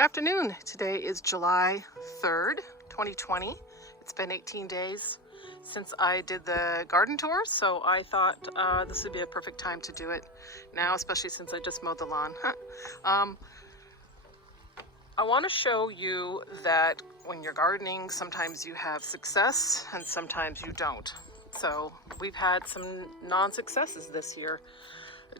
Good afternoon. Today is July 3rd, 2020. It's been 18 days since I did the garden tour, so I thought this would be a perfect time to do it now, especially since I just mowed the lawn. I want to show you that when you're gardening, sometimes you have success and sometimes you don't. So we've had some non-successes this year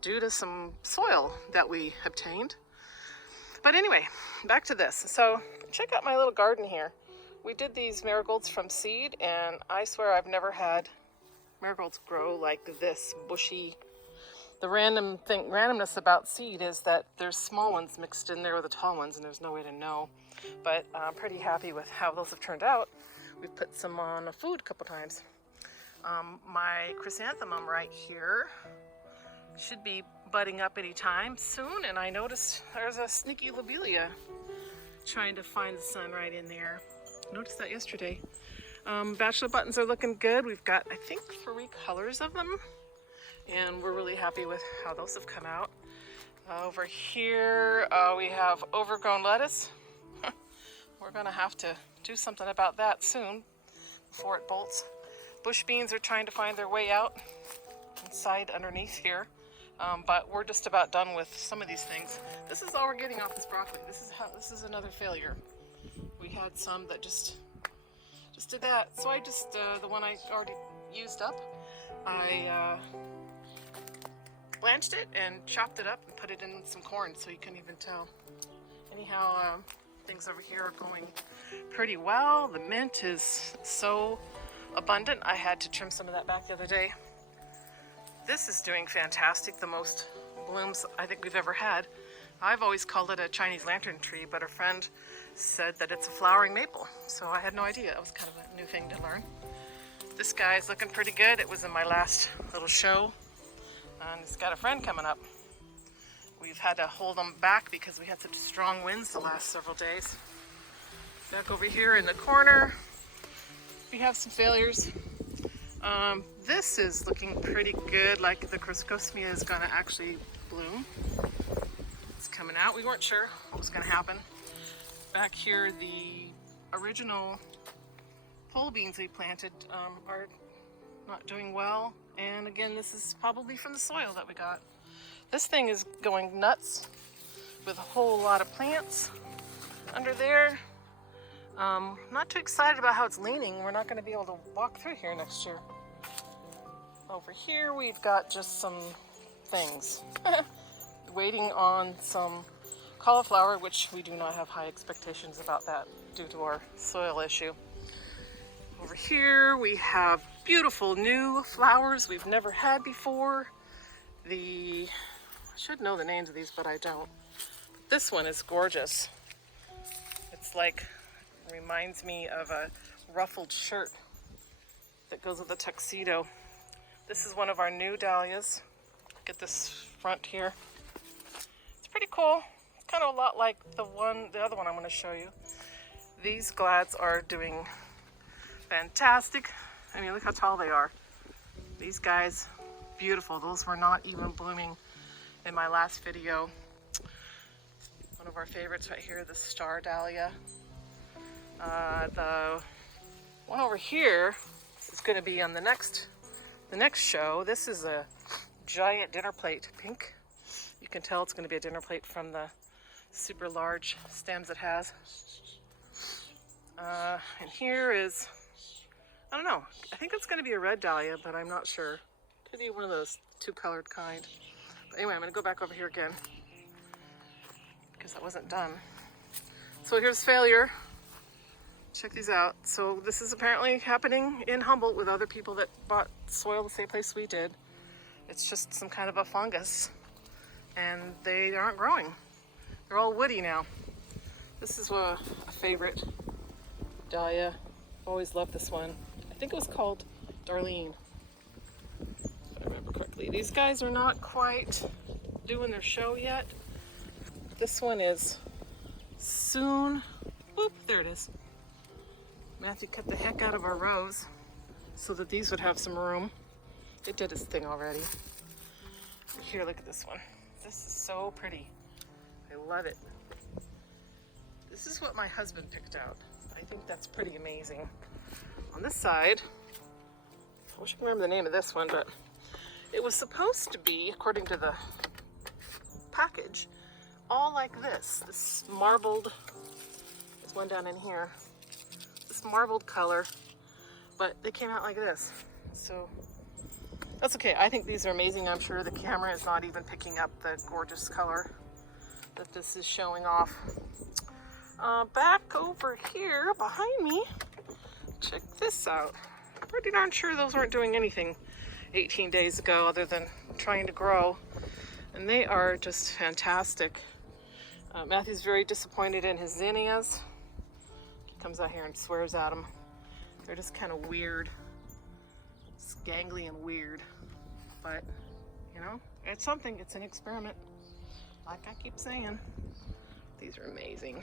due to some soil that we obtained. But anyway, back to this. So check out my little garden here. We did these marigolds from seed, and I swear I've never had marigolds grow like this bushy. The randomness about seed is that there's small ones mixed in there with the tall ones, and there's no way to know. But I'm pretty happy with how those have turned out. We've put some on food a couple times. My chrysanthemum right here should be budding up anytime soon, and I noticed there's a sneaky lobelia trying to find the sun right in there. Noticed that yesterday. Bachelor buttons are looking good. We've got, I think, 3 colors of them, and we're really happy with how those have come out. Over here we have overgrown lettuce. We're gonna have to do something about that soon before it bolts. Bush beans are trying to find their way out inside underneath here. But we're just about done with some of these things. This is all we're getting off this broccoli. This is another failure. We had some that just did that. So I just, the one I already used up, I blanched it and chopped it up and put it in some corn so you couldn't even tell. Anyhow, things over here are going pretty well. The mint is so abundant. I had to trim some of that back the other day. This is doing fantastic, the most blooms I think we've ever had. I've always called it a Chinese lantern tree, but a friend said that it's a flowering maple, so I had no idea. It was kind of a new thing to learn. This guy's looking pretty good. It was in my last little show, and it's got a friend coming up. We've had to hold them back because we had such strong winds the last several days. Back over here in the corner, we have some failures. This is looking pretty good, like the Chrysosmia is going to actually bloom. It's coming out. We weren't sure what was going to happen. Back here, the original pole beans we planted are not doing well. And again, this is probably from the soil that we got. This thing is going nuts with a whole lot of plants under there. Not too excited about how it's leaning. We're not going to be able to walk through here next year. Over here we've got just some things. Waiting on some cauliflower, which we do not have high expectations about that due to our soil issue. Over here we have beautiful new flowers we've never had before. I should know the names of these, but I don't. This one is gorgeous. It's like, reminds me of a ruffled shirt that goes with a tuxedo. This is one of our new dahlias. Look at this front here. It's pretty cool. It's kind of a lot like the other one I'm going to show you. These glads are doing fantastic. I mean, look how tall they are. These guys, beautiful. Those were not even blooming in my last video. One of our favorites right here, the star dahlia. The one over here is going to be on the next show. This is a giant dinner plate pink. You can tell it's going to be a dinner plate from the super large stems it has. And here is, I don't know, I think it's going to be a red dahlia, but I'm not sure. Could be one of those 2-colored kind. But anyway, I'm going to go back over here again because I wasn't done. So here's failure. Check these out. So this is apparently happening in Humboldt with other people that bought soil the same place we did. It's just some kind of a fungus, and they aren't growing. They're all woody now. This is a favorite dahlia. Always loved this one. I think it was called Darlene, if I remember correctly. These guys are not quite doing their show yet. This one is soon. Whoop, there it is. Matthew cut the heck out of our rows so that these would have some room. It did its thing already. Here, look at this one. This is so pretty. I love it. This is what my husband picked out. I think that's pretty amazing. On this side, I wish I could remember the name of this one, but it was supposed to be, according to the package, all like this. This marbled, there's one down in here, this marbled color, but they came out like this. So that's okay. I think these are amazing. I'm sure the camera is not even picking up the gorgeous color that this is showing off. Back over here behind me, check this out. Pretty darn sure those weren't doing anything 18 days ago other than trying to grow, and they are just fantastic. Matthew's very disappointed in his zinnias. He comes out here and swears at them. They're just kind of weird, gangly and weird, but you know, it's something. It's an experiment, like I keep saying. These are amazing.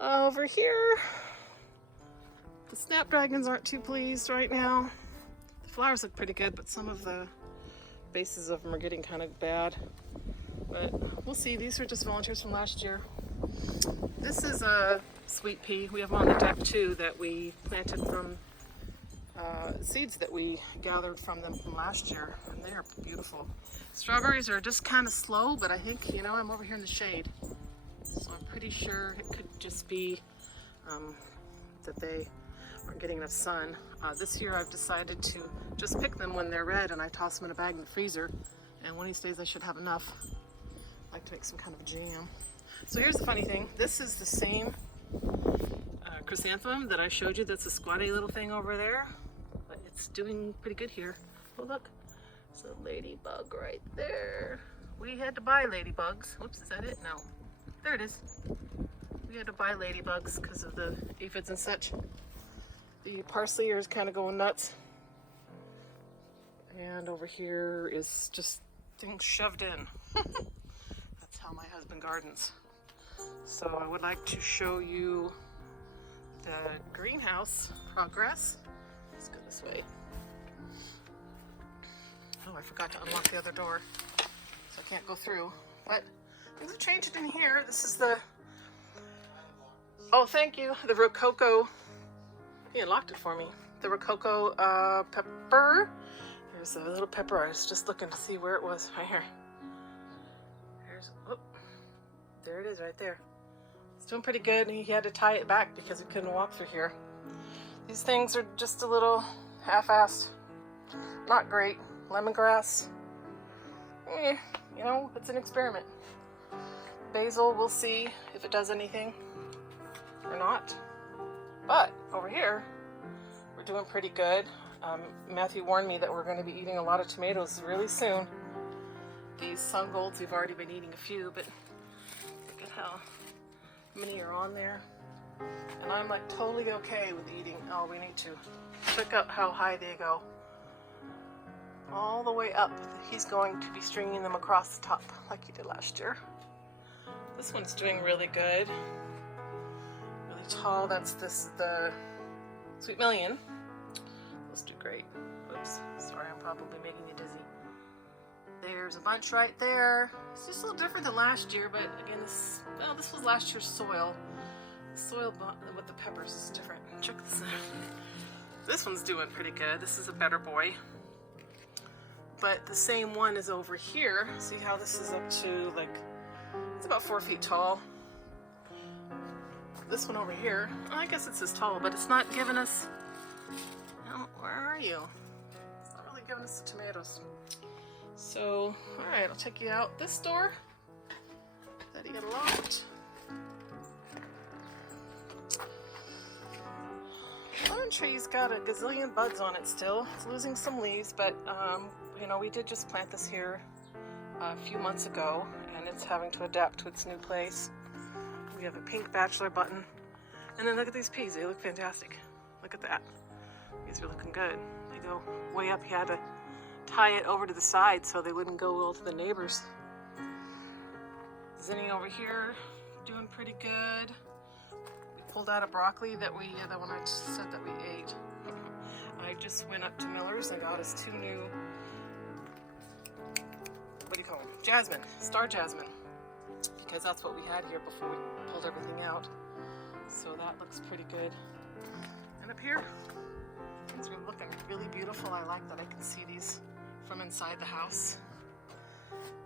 Over here, the snapdragons aren't too pleased right now. The flowers look pretty good, but some of the bases of them are getting kind of bad. But we'll see. These are just volunteers from last year. This is a sweet pea. We have them on the deck too that we planted from seeds that we gathered from them from last year, and they are beautiful. Strawberries are just kind of slow, but I think, you know, I'm over here in the shade, so I'm pretty sure it could just be that they aren't getting enough sun. This year I've decided to just pick them when they're red, and I toss them in a bag in the freezer, and one of these days I should have enough. I like to make some kind of jam. So here's the funny thing. This is the same chrysanthemum that I showed you. That's a squatty little thing over there, but it's doing pretty good here. Oh look, it's a ladybug right there. We had to buy ladybugs. Whoops, is that it? No. There it is. We had to buy ladybugs because of the aphids and such. The parsley is kind of going nuts. And over here is just things shoved in. That's how my husband gardens. So I would like to show you the greenhouse progress. Let's go this way. Oh, I forgot to unlock the other door, so I can't go through. But things have changed in here. This is the, oh, thank you, the Rococo. He unlocked it for me. The Rococo pepper. There's a little pepper. I was just looking to see where it was. Right here. There's, oh, there it is right there. It's doing pretty good, and he had to tie it back because he couldn't walk through here. These things are just a little half-assed. Not great. Lemongrass. You know, it's an experiment. Basil, we'll see if it does anything or not. But over here, we're doing pretty good. Matthew warned me that we're going to be eating a lot of tomatoes really soon. These sun golds, we've already been eating a few, but look at how many are on there. And I'm like totally okay with eating. Oh, we need to check out how high they go. All the way up. He's going to be stringing them across the top like he did last year. This one's doing really good. Really tall. That's the Sweet Million. Those do great. Oops, sorry, I'm probably making you dizzy. There's a bunch right there. It's just a little different than last year, but again, this was last year's soil. The soil with the peppers is different. Check this out. This one's doing pretty good. This is a better boy. But the same one is over here. See how this is up to, like, it's about 4 feet tall. This one over here, I guess it's as tall, but it's not giving us, no, where are you? It's not really giving us the tomatoes. So, all right, I'll take you out this door. That you get locked. Lemon tree's got a gazillion buds on it still. It's losing some leaves, but you know, we did just plant this here a few months ago, and it's having to adapt to its new place. We have a pink bachelor button, and then look at these peas. They look fantastic. Look at that. These are looking good. They go way up. He had to tie it over to the side so they wouldn't go well to the neighbors. Zinnia over here, doing pretty good. We pulled out a broccoli that the one I said that we ate. I just went up to Miller's and got us 2 new, what do you call them? Jasmine, star jasmine. because that's what we had here before we pulled everything out. So that looks pretty good. And up here, things are looking really beautiful. I like that I can see these from inside the house.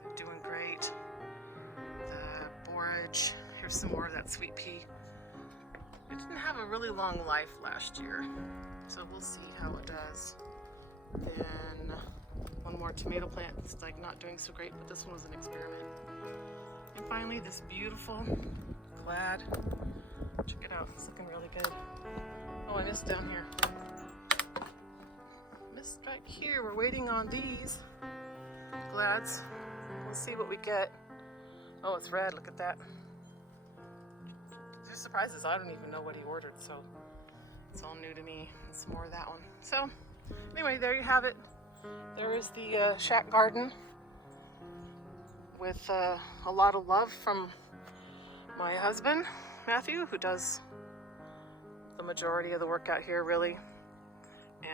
They're doing great. The borage, here's some more of that sweet pea. It didn't have a really long life last year, so we'll see how it does. Then one more tomato plant. It's like not doing so great, but this one was an experiment. And finally, this beautiful glad. Check it out, it's looking really good. Oh, I missed down here. Missed right here. We're waiting on these glads. We'll see what we get. Oh, it's red, look at that. There's surprises. I don't even know what he ordered, so it's all new to me. And some more of that one. So, anyway, there you have it. There is the Shaque garden with a lot of love from my husband, Matthew, who does the majority of the work out here, really.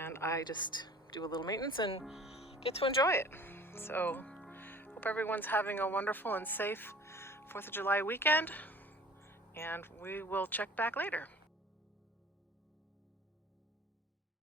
And I just do a little maintenance and get to enjoy it. So, hope everyone's having a wonderful and safe 4th of July weekend. And we will check back later.